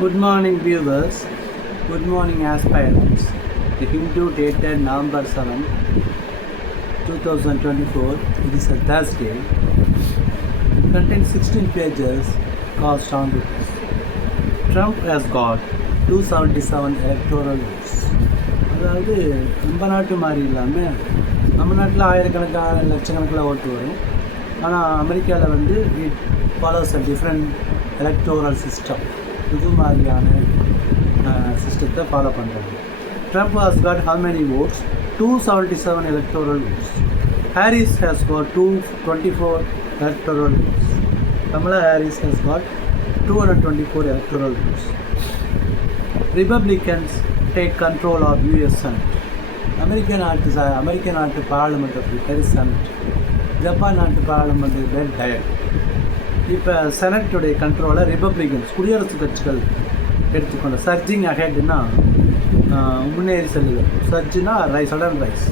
Good morning, viewers. Good morning, aspirants. The Hindu dated November 7, 2024. It is a Thursday. It contains 16 pages called Strong Reports. Trump has got 277 electoral votes. அதாவது நம்ம நாட்டு மாதிரி இல்லாமல் நம்ம நாட்டில் ஆயிரக்கணக்கான லட்சக்கணக்கில் ஓட்டு வரும். ஆனால் அமெரிக்காவில் வந்து it follows a different electoral system. இது மாதிரியான சிஸ்டத்தை ஃபாலோ பண்ணுறாங்க. Trump has got how many votes? 277 electoral votes. Harris has got 224 electoral votes. Kamala Harris has got 224 electoral votes. Republicans take control of US Senate. அமெரிக்க நாட்டு பாராளுமன்றத்துக்கு பேர் senate. Japan நாட்டு பாராளுமன்றத்துக்கு பேர் டயட். இப்போ செனட்டுடைய கண்ட்ரோலை ரிப்பப்ளிகன்ஸ் குடியரசுக் கட்சிகள் எடுத்துக்கொண்ட சர்ஜிங் அஹெட்னா முன்னேறி செல்லுதல். சர்ஜினா sudden rise.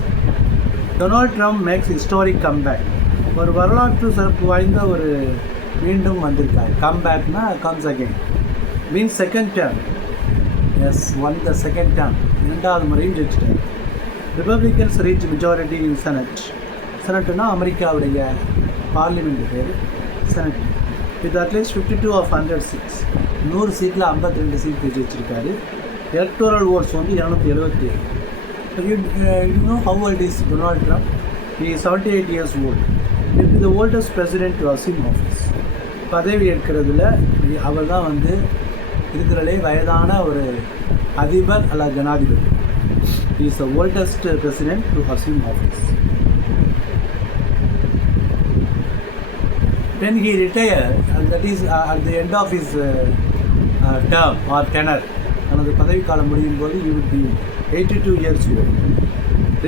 Donald Trump makes historic comeback. ஒரு வரலாற்று சிறப்பு வாய்ந்த ஒரு மீண்டும் வந்திருக்காரு. கம்பேக்னா comes again means second term. Yes won the second term, இரண்டாவது முறையும் ஜெயிச்சிட்டார். Republicans reach majority in Senate. செனட்னா அமெரிக்காவுடைய பார்லிமெண்ட் பேர் Senate. With at least 52 of 100 seats. 100 சீட்டில் 52 சீட் ஜெயிச்சிருக்காரு. எலக்டோரல் ஓட்ஸ் வந்து 277. You know how old is Donald Trump? He is 78 years old. He is the oldest president to assume office. பதவி ஏற்கிறதுல அவர் தான் வந்து இருக்கிறதுலே வயதான ஒரு அதிபர் அல்ல ஜனாதிபதி. He is the oldest president to assume office. When he retired, that is at the end of his term or tenure, தனது பதவிக்காலம் முடியும் போது he would be 82 years old.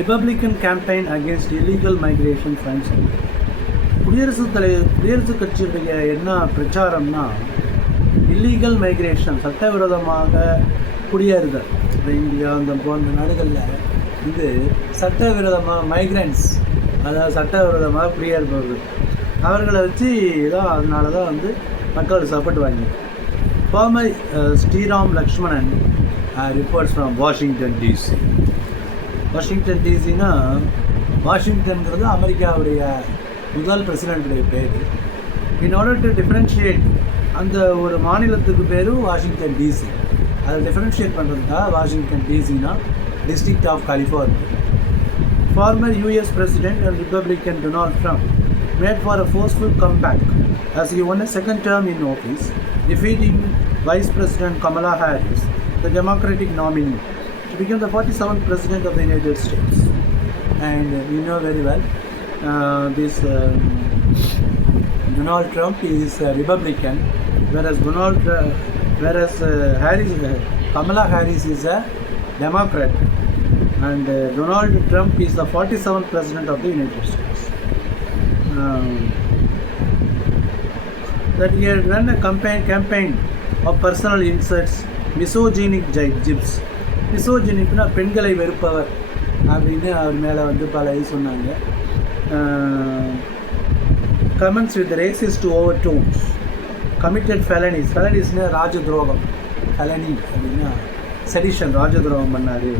Republican campaign against illegal migration finds out. குடியரசுக் கட்சியுடைய என்ன பிரச்சாரம்னா, illegal migration, சட்டவிரோதமாக குடியேறுதல். India இந்த போன்ற நாடுகளில் இது சட்டவிரோதமாக மைக்ரண்ட்ஸ், அதாவது சட்டவிரோதமாக குடியேறுபவர்கள், அவர்களை வச்சு தான் அதனால தான் வந்து மக்கள் சப்போர்ட் வாங்கி. Former Sriram Lakshmanan reports from Washington DC. Washington டிசினா, வாஷிங்டன்கிறது அமெரிக்காவுடைய முதல் பிரசிடெண்ட்டுடைய பேர். இன் ஆர்டர் டு டிஃப்ரென்ஷியேட், அந்த ஒரு மாநிலத்துக்கு பேரும் வாஷிங்டன் டிசி. அதை டிஃப்ரென்ஷியேட் பண்ணுறதுக்காக வாஷிங்டன் டிசினா district of California. Former US President and Republican Donald Trump made for a forceful comeback as he won a second term in office, defeating Vice President Kamala Harris, the Democratic nominee, to become the 47th President of the United States. And you know very well, Donald Trump is a Republican, whereas Kamala Harris is a Democrat, and Donald Trump is the 47th President of the United States. That he had run a campaign of personal insults, misogynic jibs. மிசோஜினிக்னா பெண்களை வெறுப்பவர் அப்படின்னு அவர் மேலே வந்து பல இது சொன்னாங்க. Comments with racist overtones, committed felonies. ஃபெலனிஸ்னா ராஜ துரோகம். ஃபெலனி அப்படின்னா செடிஷன், ராஜ துரோகம் பண்ணார்.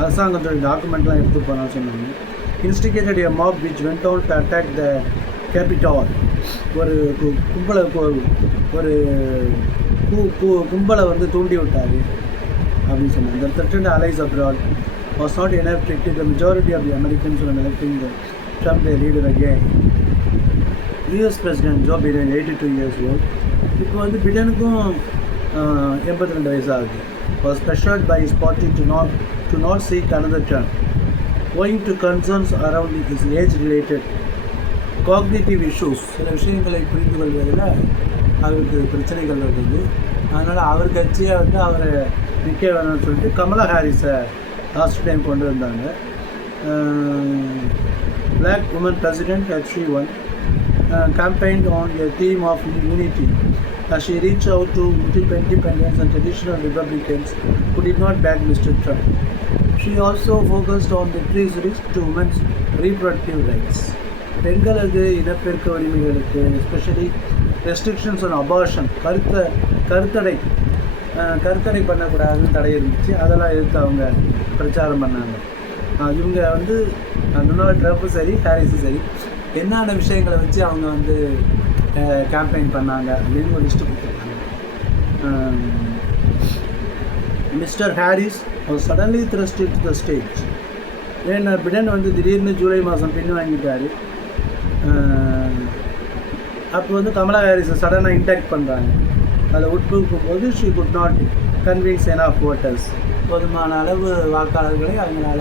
அரசாங்கத்தோட டாக்குமெண்ட்லாம் எடுத்து போனான்னு சொன்னாங்க. Instigated a mob which went out to attack the Capitol. ஒரு கும்பலை வந்து தூண்டி விட்டார் அப்படின்னு சொன்னாங்க. The threatened allies abroad was not enough to take the majority of the Americans from electing Trump their leader again. US President Joe Biden, 82 years old. இப்போ வந்து பிடனுக்கும் 82 வயசு ஆகுது. Was pressured by his party to not seek another term, owing to concerns around his age-related cognitive issues. சில விஷயங்களை புரிந்து கொள்வதில் அவருக்கு பிரச்சனைகள் இருக்குது. அதனால் அவர் கட்சியை வந்து அவரை நிற்க வேணும்னு சொல்லிட்டு கமலா ஹாரிஸை லாஸ்ட் டைம் கொண்டு வந்தாங்க. Black woman president as she won, campaigned on a theme of unity as she reached out to independents and traditional Republicans who did not back Mr. Trump. She also focused on the increased risk to women's reproductive rights. பெண்களது இனப்பெருக்க உரிமைகளுக்கு, especially restrictions on abortion, கருத்தடை கருத்தடை பண்ணக்கூடாதுன்னு தடை இருந்துச்சு. அதெல்லாம் எதிர்த்து அவங்க பிரச்சாரம் பண்ணாங்க. இவங்க வந்து டொனால்ட் ட்ரம்ப்பும் சரி ஹாரிஸும் சரி என்னென்ன விஷயங்களை வச்சு அவங்க வந்து கேம்பெயின் பண்ணாங்க அப்படின்னு ஒரு லிஸ்ட்டு கொடுத்துருக்காங்க. Mister Harris suddenly thrust to the stage. ஏன்னா பிடன் வந்து திடீர்னு ஜூலை மாதம் பின் வாங்கிட்டார். அப்போ வந்து கமலா ஹாரிஸை சடனாக இன்டாக்ட் பண்ணுறாங்க. அதில் உட்புக்கும் போது she could not convince of voters, போதுமான அளவு வாக்காளர்களை அவங்களால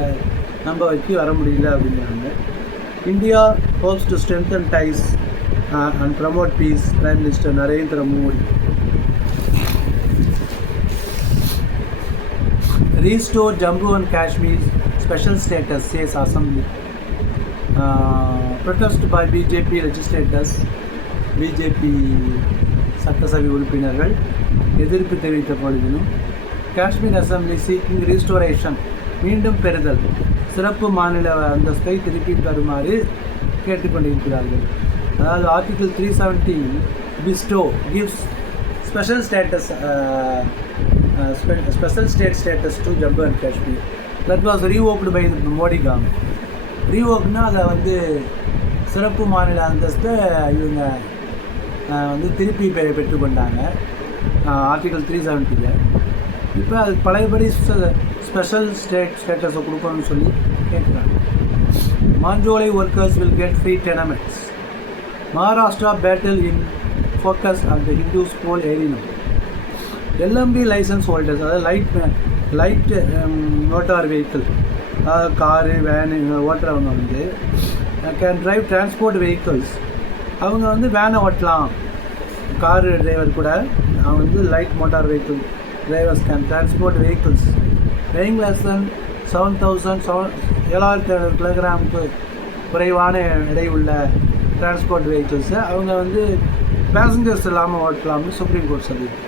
நம்ப வச்சு வர முடியல அப்படிங்கிறாங்க. India hopes to strengthen ties and promote peace. Prime minister Narendra Modi. Restore Jammu and Kashmir special status, says Assembly. Protest by BJP legislators. BJP சட்டசபை உறுப்பினர்கள் எதிர்ப்பு தெரிவித்த பொழுதிலும் காஷ்மீர் அசம்பிளி சீக்கிங் ரீஸ்டோரேஷன், மீண்டும் பெறுதல், சிறப்பு மாநில அந்தஸ்தை திருப்பி தருமாறு கேட்டுக்கொண்டிருக்கிறார்கள். அதாவது ஆர்டிகிள் 370 பிஸ்டோ gives special status special state status to Jammu and Kashmir. That was revoked by the Modi government. Revoked அதை வந்து சிறப்பு மாநில அந்தஸ்தை இவங்க வந்து திருப்பி பெற்றுக்கொண்டாங்க ஆர்டிகல் 370. இப்போ அது பழையபடி ஸ்பெஷல் ஸ்டேட்டஸை கொடுக்கணும்னு சொல்லி கேட்குறாங்க. Manjolai workers will get free tenements. Maharashtra battle in focus and Hindu school area. LMB licence holders, அதாவது லைட் மோட்டார் வெஹிக்கிள், அதாவது காரு வேனு ஓட்டுறவங்க வந்து கேன் டிரைவ் டிரான்ஸ்போர்ட் வெஹிக்கிள்ஸ். அவங்க வந்து வேனை ஓட்டலாம். காரு டிரைவர் கூட அவங்க வந்து light motor vehicle drivers can transport vehicles weighing less than 7,700 கிலோகிராமுக்கு குறைவான எடை உள்ள டிரான்ஸ்போர்ட் வெஹிக்கிள்ஸை அவங்க வந்து பேசஞ்சர்ஸ் இல்லாமல் ஓட்டலாம்னு சுப்ரீம் கோர்ட் சொல்லியிருக்கு.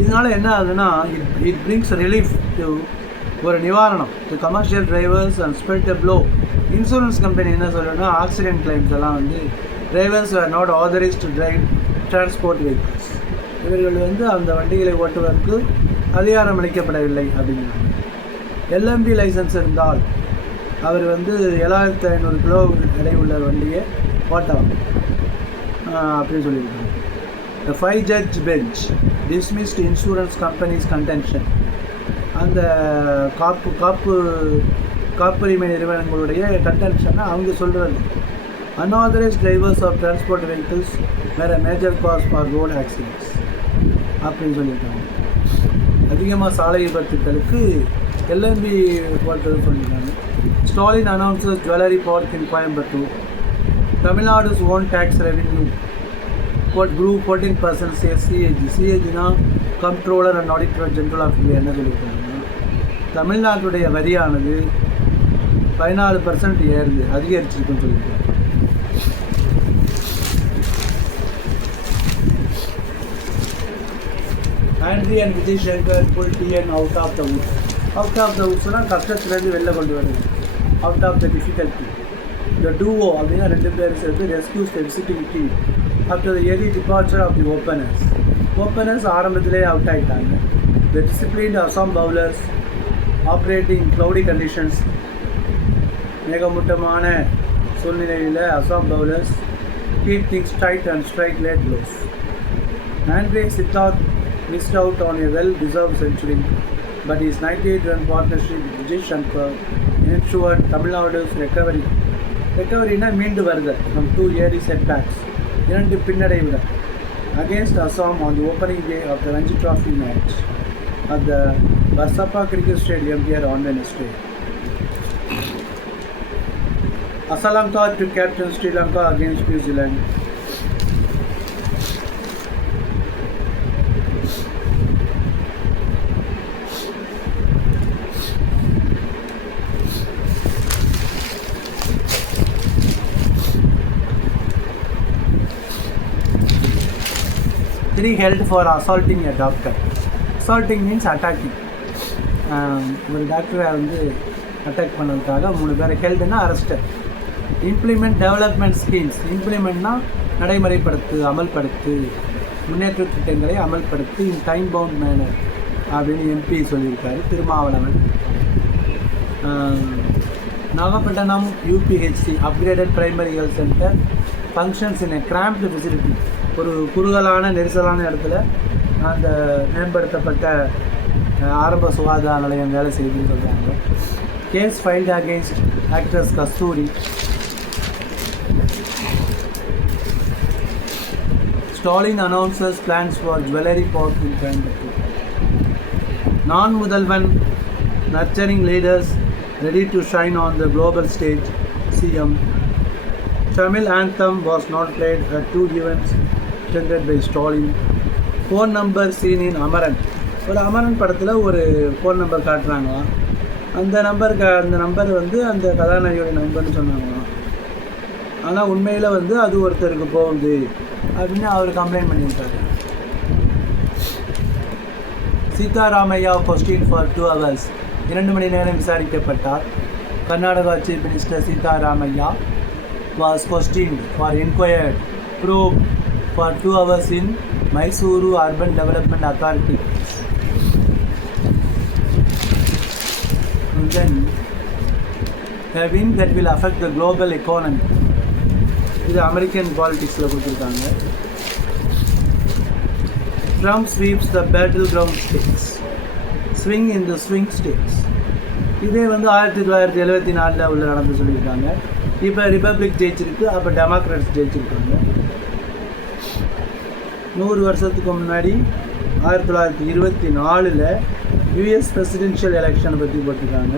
இதனால் என்ன ஆகுதுன்னா இட் பிரிங்ஸ் ரிலீஃப் டு, ஒரு நிவாரணம் to commercial drivers and spelt a blow. Insurance company என்ன சொல்லணும்னா ஆக்சிடென்ட் கிளைம்ஸ் எல்லாம் வந்து drivers are not authorised to drive transport vehicles, இவர்கள் வந்து அந்த வண்டிகளை ஓட்டுவதற்கு அதிகாரம் அளிக்கப்படவில்லை அப்படிங்கிறாங்க. LMB லைசன்ஸ் இருந்தால் அவர் வந்து 7,500 கிலோ எடை உள்ள வண்டியை ஓட்டலாம் அப்படின்னு சொல்லியிருக்காங்க. The 5-judge bench dismissed insurance companies' contention. அந்த காப்புரிமை நிறுவனங்களுடைய கன்டென்ஷனை அவங்க சொல்கிறது, unauthorized drivers of transport vehicles were a major cause for road accidents அப்படின்னு சொல்லியிருக்காங்க. அதிகமாக சாலை விபத்துக்களுக்கு LMB ஓட்டுறது சொல்லியிருக்காங்க. Stalin announces jewelry park in Coimbatore. Tamilnadu's own tax revenue grew 14%, says CAG. CAGனா comptroller and auditor general of India என்ன சொல்லியிருக்காங்கன்னா, தமிழ்நாட்டுடைய வரியானது 14% ஏறுது, அதிகரிச்சிருக்குன்னு சொல்லியிருக்காங்க. Andre and Vijay Shankar pull TN out of the woods. Out of the வுட்ஸ்னால் கஷ்டத்துலேருந்து வெளில கொண்டு வருது. Out of the difficulty. The duo அப்படின்னா 2 பேர் சேர்த்து rescues the visiting team after the early departure of the openers. Openers ஆரம்பத்திலே அவுட் ஆகிட்டாங்க. The disciplined Assam bowlers operating cloudy conditions. மேகமூட்டமான சூழ்நிலையில் Assam bowlers keep things tight and strike late blows. Andre Siddharth missed out on a well-deserved century, but his 98-run partnership with Vijay Shankar ensured Tamil Nadu's recovery. Recovery-na மீண்டு வருது from 2 yearly setbacks. 2 பின்னடைவுகள் against Assam on the opening day of the Ranji Trophy match at the Barsappa Cricket Stadium here on Wednesday. Asalanka to captain Sri Lanka against New Zealand. Three held for assaulting a doctor. Assaulting means attacking. ஒரு டாக்டரை வந்து attack பண்ணதுக்காக 3 பேரை ஹெல்டுனா arrested. Implement development schemes. இம்ப்ளிமெண்ட்னா நடைமுறைப்படுத்து, அமல்படுத்து. முன்னேற்ற திட்டங்களை அமல்படுத்தி இன் டைம் பவுண்ட் மேனர் அப்படின்னு எம்பி சொல்லியிருக்காரு Thirumavalavan. Nagapattinam UPHC upgraded primary health centre functions in a cramped facility. ஒரு குறுகலான நெரிசலான இடத்துல அந்த மேம்படுத்தப்பட்ட ஆரம்ப சுகாதார நிலையம் வேலை செய்யுதுன்னு சொல்கிறாங்க. Case filed against actress Kasthuri. Stalin announces plans for jewellery park in Coimbatore. Naan Mudhalvan nurturing leaders ready to shine on the global stage. CM. Tamil anthem was not played at 2 events attended by Stalin. Phone number scene in Amaran. ஒரு அமரன் படத்தில் ஒரு phone number காட்டுறாங்களாம். அந்த number வந்து அந்த கதாநாயகியோட நம்பர்னு சொன்னாங்களாம். ஆனால் உண்மையில் வந்து அது ஒருத்தருக்கு போகுது அப்படின்னு அவர் கம்ப்ளைண்ட் பண்ணியிருக்காரு. Siddaramaiah question for 2 hours. 2 மணி நேரம் விசாரிக்கப்பட்டார். Karnataka chief minister Siddaramaiah was questioned for inquired probe for 2 hours in Mysuru Urban Development Authority. And then a wind that will affect the global economy. இது அமெரிக்கன் பாலிடிக்ஸில் கொடுத்துருக்காங்க. Trump sweeps the battleground states. Swing in the swing states. இதே வந்து 1974 உள்ள நடந்து சொல்லியிருக்காங்க. இப்போ republic ஜெயிச்சிருக்கு, அப்போ democrats ஜெயிச்சிருக்காங்க. 100 வருஷத்துக்கு முன்னாடி 1924 யூஎஸ் பிரசிடென்ஷியல் எலெக்ஷனை பற்றி போட்டிருக்காங்க.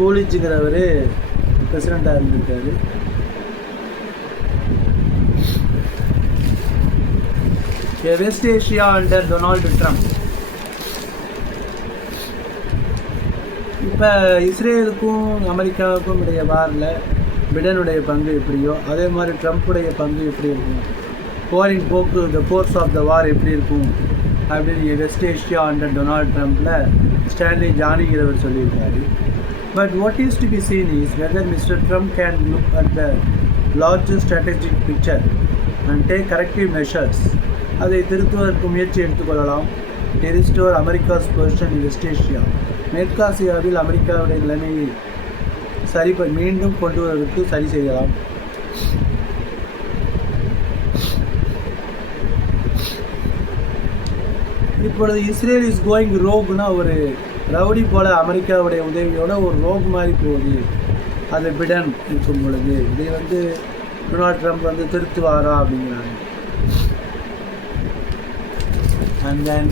கோலிச்சுங்கிறவர் பிரசிடெண்ட்டாக இருந்திருக்காரு. West Asia under Donald Trump. இப்போ இஸ்ரேலுக்கும் அமெரிக்காவுக்கும் இடையே வாரில் பிடனுடைய பங்கு எப்படியோ அதே மாதிரி ட்ரம்ப்புடைய பங்கு எப்படி இருக்கும், போரின் போக்கு த கோர்ஸ் ஆஃப் த வார் எப்படி இருக்கும் அப்படின்னு வெஸ்ட் ஏஷியா அண்டர் டொனால்ட் ட்ரம்ப்பில் ஸ்டான்லி ஜானிங்கிறவர் சொல்லியிருக்காரு. But what is to be seen is whether mister Trump can look at the larger strategic picture and take corrective measures. அதை திருத்துவதற்கு முயற்சி எடுத்துக்கொள்ளலாம். Restore America's position in west Asia. மேற்காசியாவில் அமெரிக்காவுடைய நிலைமையை மீண்டும் கொண்டு வருவதற்கு சரி செய்யலாம். இப்பொழுது இஸ்ரேல் இஸ் கோயிங் ரோக்னா ஒரு ரவுடி போல அமெரிக்காவுடைய உதவியோட ஒரு ரோக் மாதிரி போகுது. அது பிடன் இருக்கும் பொழுது இதை வந்து டொனால்ட் ட்ரம்ப் வந்து திருத்துவாரா அப்படிங்கிறாங்க. And then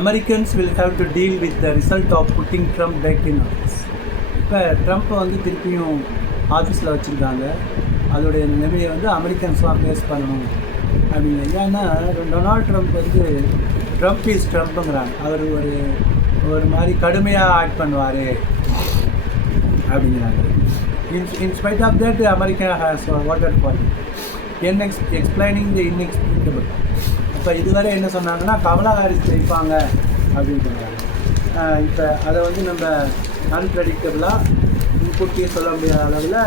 Americans will have to deal with the result of putting Trump back in office. இப்போ ட்ரம்ப்பை வந்து திருப்பியும் ஆஃபீஸில் வச்சுருக்காங்க. அதோடைய நிலைமையை வந்து அமெரிக்கன்ஸ்லாம் ஃபேஸ் பண்ணணும் அப்படிங்க. ஏன்னா டொனால்ட் ட்ரம்ப் வந்து ட்ரம்ப் இஸ் ட்ரம்ப்புங்கிறாங்க. அவர் ஒரு மாதிரி கடுமையாக ஆக்ட் பண்ணுவார் அப்படிங்கிறாங்க. In spite of that, America has voted for him. Explaining the inexplicable. இப்போ இதுவரை என்ன சொன்னாங்கன்னா கமலா ஹாரிஸ் ஜெயிப்பாங்க அப்படின்னு சொன்னாங்க. இப்போ அதை வந்து நம்ம அன்பிரடிக்டபிளாக முன்கூட்டியே சொல்ல முடியாத அளவில்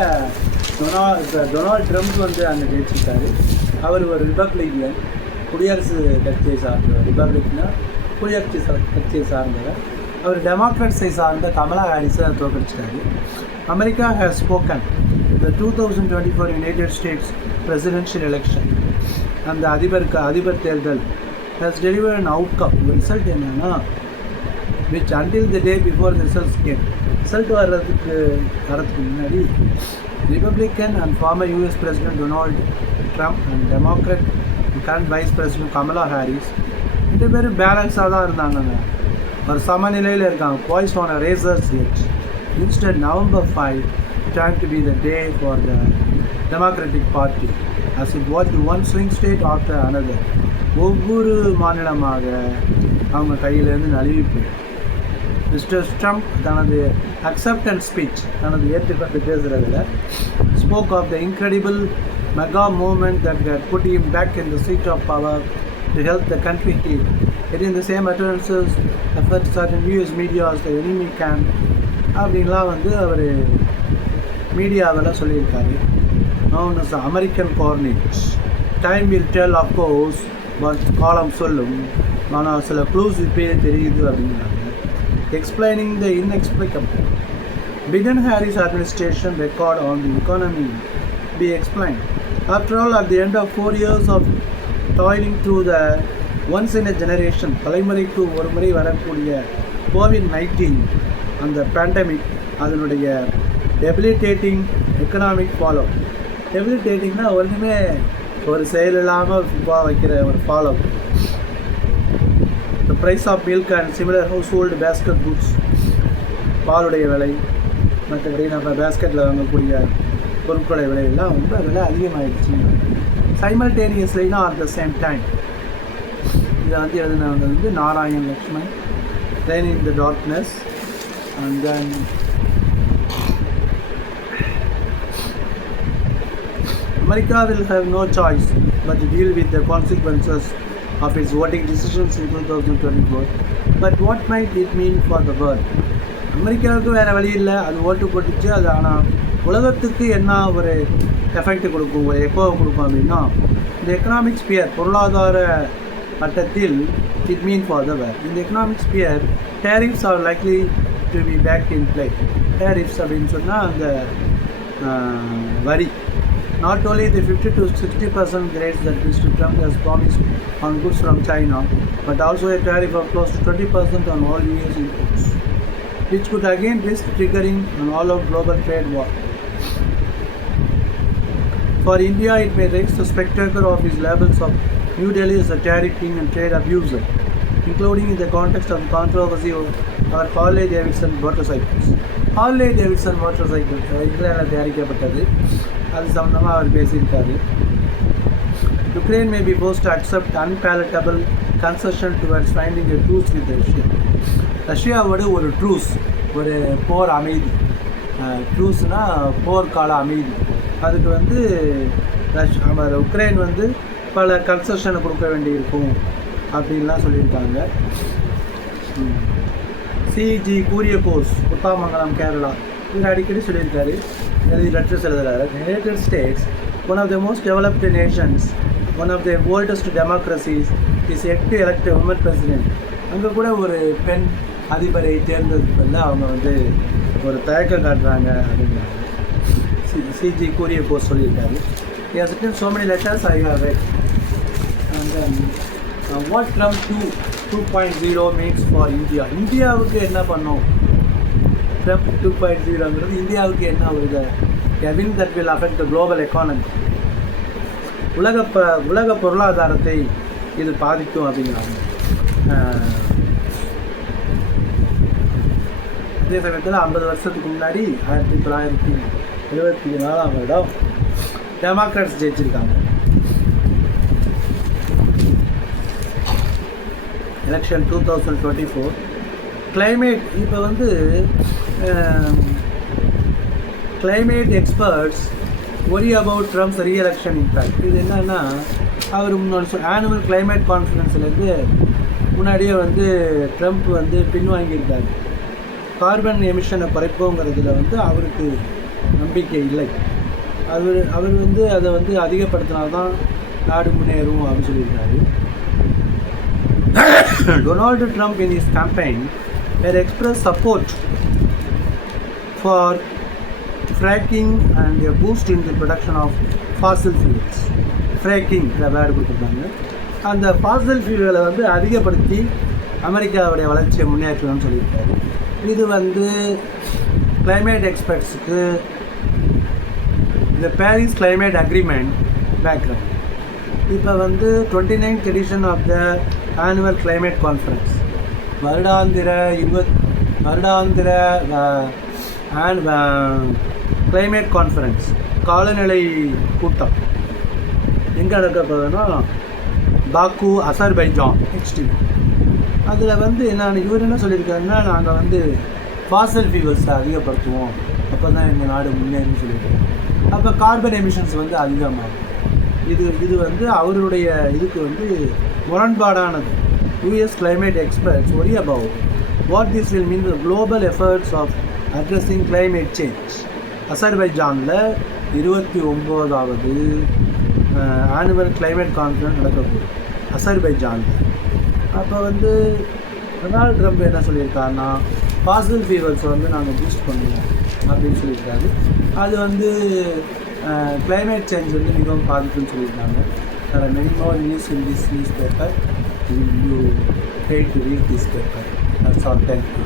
டொனால்ட் ட்ரம்ப் வந்து அங்கே ஜெயிச்சிருக்காரு. அவர் ஒரு ரிப்பப்ளிக்கன், குடியரசு கட்சியை சார்ந்தவர். ரிப்பப்ளிக்னா குடியரசு கட்சியை சார்ந்தவர். அவர் டெமோக்ராட்ஸை சார்ந்த Kamala ஹாரிஸை தோற்கடிச்சிட்டாரு. America has spoken. The 2024 United States presidential election and the அதிபர் தேர்தல் has delivered an outcome. The result என்னன்னா which until the day before the results came, result வரதுக்கு முன்னாடி Republican and former US President Donald Trump and Democrat current Vice President Kamala Harris ரெண்டு பேரும் பேலன்ஸாக தான் இருந்தாங்க. ஒரு சமநிலையில் இருக்காங்க. poised on a razor's edge. Instead, November 5 turned to be the day for the Democratic Party as it watched one swing state after another. ஒவ்வொரு மாநிலமாக அவங்க கையிலேருந்து நழுவி போயிடும். மிஸ்டர் ட்ரம்ப் தனது அக்செப்டன்ஸ் ஸ்பீச், தனது ஏற்றுக்கொண்டு பேசுகிறதுல spoke of the incredible mega movement that had put him back in the seat of power to help the country heal. Yet in the same utterances, efforts certain US media as the enemy camp அப்படின்லாம் வந்து அவர் மீடியாவில் சொல்லியிருக்காரு. known as the American Carnage. Time will tell, of course, but காலம் சொல்லும். ஆனால் சில clues இப்போயே தெரியுது அப்படிங்கிறாங்க. Explaining the inexplicable. Biden-Harris administration record on the economy be explained. After all, at the end of 4 years of toiling through the once in a generation, தலைமுறைக்கு ஒரு முறை வரக்கூடிய COVID-19 அந்த பேண்டமிக், அதனுடைய டெபிலிட்டேட்டிங் எக்கனாமிக் ஃபாலோ. டெபிலிட்டேட்டிங்னா ஒன்றுமே ஒரு செயல் இல்லாமல் வைக்கிற ஒரு follow. The price of milk and similar household basket goods, பாலுடைய விலை, மற்றபடி நம்ம பேஸ்கெட்டில் வாங்கக்கூடிய பொருட்களுடைய விலையெல்லாம் ரொம்ப விலை அதிகமாகிடுச்சு. சைமல்டேனியஸ்லினா அட் த சேம் டைம். இதை வந்து எழுதினவங்க வந்து Narayan Lakshman. Then in the darkness, and then America will have no choice but to deal with the consequences of its voting decisions in 2024. But what might it mean for the world? அமெரிக்காவுக்கு வேறு வழி இல்லை, அது ஓட்டு போட்டுச்சு. அது ஆனால் உலகத்துக்கு என்ன ஒரு எஃபெக்ட் கொடுக்கும், ஒரு எக்கோவை கொடுக்கும் அப்படின்னா, இந்த எக்கனாமிக் ஸ்பியர் பொருளாதார மட்டத்தில் it mean for the world. இந்த economic sphere tariffs are likely to be back in play. Tariffs அப்படின்னு சொன்னால் அந்த வரி. Not only the 50 to 60% rates that Mr. Trump has promised on goods from China, but also a tariff of close to 20% on all US imports, which could again risk triggering an all-out global trade war. For India, it may raise the spectacle of his labels of New Delhi as a tariff king and trade abuser, including in the context of the controversy of our Harley-Davidson motorcycles. Harley-Davidson motorcycle இங்கிலாந்தில் தயாரிக்கப்பட்டது, அது சம்மந்தமாக அவர் பேசியிருக்காரு. Ukraine may be forced to accept unpalatable concession towards finding a truce with Russia. ரஷ்யாவோட ஒரு truce, ஒரு போர் அமைதி. ட்ரூஸ்னால் போர்க்கால அமைதி. அதுக்கு வந்து உக்ரைன் வந்து பல கன்செஷனை கொடுக்க வேண்டியிருக்கும் அப்படின்லாம் சொல்லியிருக்காங்க. சிஜி கூரியகோஸ், குத்தாமங்கலம், கேரளா, இவர் அடிக்கடி சொல்லியிருக்காரு, லெட்டர்ஸ் எழுதுறாரு. United States, one of the most developed nations, one of the oldest democracies, is yet to elect woman president. அங்கே கூட ஒரு பெண் அதிபரை தேர்ந்தெடுப்பதில் அவங்க வந்து ஒரு தயக்கம் காட்டுறாங்க அப்படிங்கிறாங்க. சிஜி கூரியகோஸ் சொல்லியிருக்காரு. He has written so many letters I have read. And then what Trump 2.0 means for India. இந்தியாவுக்கு என்ன பண்ணோம்? Trump 2.0ங்கிறது இந்தியாவுக்கு என்ன ஒரு event that will affect the global economy. உலக பொருளாதாரத்தை இது பாதிக்கும் அப்படிங்கிறாங்க. அதே சமயத்தில் 50 வருஷத்துக்கு முன்னாடி 1974 டெமோக்ராட்ஸ் ஜெயிச்சிருக்காங்க எலெக்ஷன் 2024. கிளைமேட், இப்போ வந்து climate experts worry about Trump's re-election impact. இது என்னன்னா, அவர் முன்னாடி ஆனுவல் கிளைமேட் கான்ஃபரன்ஸ்லேருந்து முன்னாடியே வந்து ட்ரம்ப் வந்து பின்வாங்கியிருக்காரு. கார்பன் எமிஷனை குறைப்போங்கிறதுல வந்து அவருக்கு நம்பிக்கை இல்லை. அவர் வந்து அதை வந்து அதிகப்படுத்தினால்தான் நாடு முன்னேறும் அப்படின்னு சொல்லியிருக்காரு. Donald Trump in his campaign had expressed support for fracking and a boost in the production of fossil fuels. fracking word கொடுத்துருக்காங்க. அந்த fossil fuel வந்து அதிகப்படுத்தி அமெரிக்காவுடைய வளர்ச்சியை முன்னேற்றணும்னு சொல்லியிருக்காரு. இது வந்து கிளைமேட் எக்ஸ்பர்ட்ஸுக்கு இந்த பாரிஸ் கிளைமேட் அக்ரிமெண்ட் பேக்ரவுண்ட். இப்போ வந்து 29th edition of the annual climate conference, வருடாந்திர கிளைமேட் கான்ஃபரன்ஸ், காலநிலை கூட்டம் எங்கே நடக்க போகுதுன்னா பாக்கு, அசர்பைஜான், HT. அதில் வந்து இவர் என்ன சொல்லியிருக்காருன்னா, நாங்கள் வந்து ஃபாசல் ஃபியூவல்ஸை அதிகப்படுத்துவோம், அப்போ தான் எங்கள் நாடு முன்னேறுன்னு சொல்லியிருக்காரு. அப்போ கார்பன் எமிஷன்ஸ் வந்து அதிகமாகும். இது வந்து அவருடைய இதுக்கு வந்து முரண்பாடானது. US climate experts worry about what this will mean to the global efforts of addressing climate change. அசர்பைஜானில் 29வது ஆனுவல் கிளைமேட் கான்ஃபரன்ஸ் நடக்கக்கூடும் அசர்பைஜானில். அப்போ வந்து டொனால்ட் ட்ரம்ப் என்ன சொல்லியிருக்காருன்னா, ஃபாசில் ஃபியூவல்ஸை வந்து நாங்கள் பூஸ்ட் பண்ணுவோம் அப்படின்னு சொல்லியிருக்காரு. அது வந்து கிளைமேட் சேஞ்ச் வந்து மிகவும் பாதிப்புன்னு சொல்லியிருக்காங்க. There are many more news in this newspaper. You hate to read this paper. That's all. Thank you.